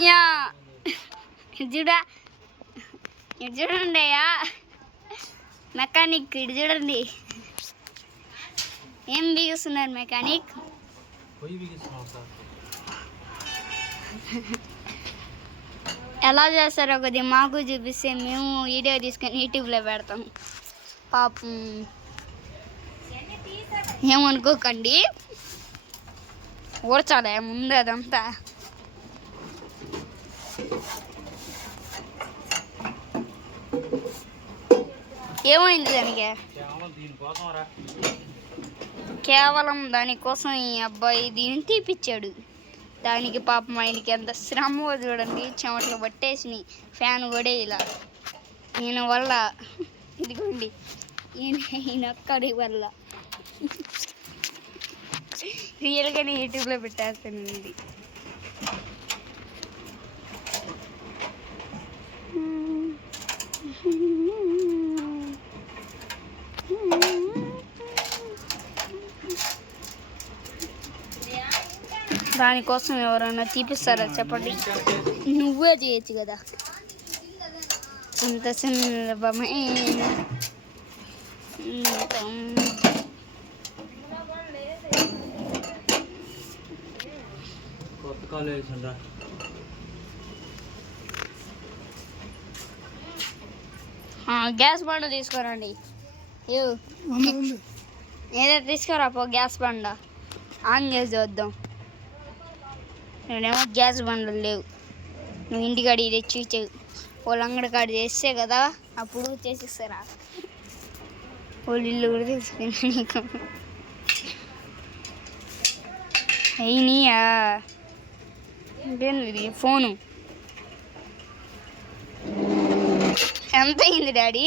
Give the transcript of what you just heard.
yeah చూడా ఇటు చూడండి అయ్యా మెకానిక్ ఇటు చూడండి ఏం బిగిస్తున్నారు మెకానిక్ ఎలా చేస్తారో కొద్దిగా మాకు చూపిస్తే మేము వీడియో తీసుకొని యూట్యూబ్లో పెడతాం పాపం ఏమనుకోకండి ఊర్చాలే ముందు అదంతా ఏమైంది దానికి కేవలం దానికోసం ఈ అబ్బాయి దీన్ని తీపిచ్చాడు దానికి పాపం ఆయనకి ఎంత శ్రమ చూడండి చెమటలు పట్టేసినాయి ఫ్యాన్ కూడా ఇలా ఈయన వల్ల ఇదిగోండి ఈయన ఒక్కడి వల్ల రియల్గానే యూట్యూబ్లో పెట్టేస్తానండి దానికోసం ఎవరైనా తీపిస్తారా చెప్పండి నువ్వే చేయొచ్చు కదా అంత సులభమైన గ్యాస్ బండ తీసుకురండి ఏదో తీసుకురా పో గ్యాస్ బండ ఆన్ చేసి చూద్దాం నేనేమో గ్యాస్ బండలు లేవు నువ్వు ఇంటికాడ తెచ్చి వాళ్ళ అంగడి కాడ చేస్తే కదా అప్పుడు చేసిస్తారా వాళ్ళు ఇల్లు కూడా తీసుకుని నీకు అయినాయా ఇంకేంది ఫోను ఎంత అయింది డాడీ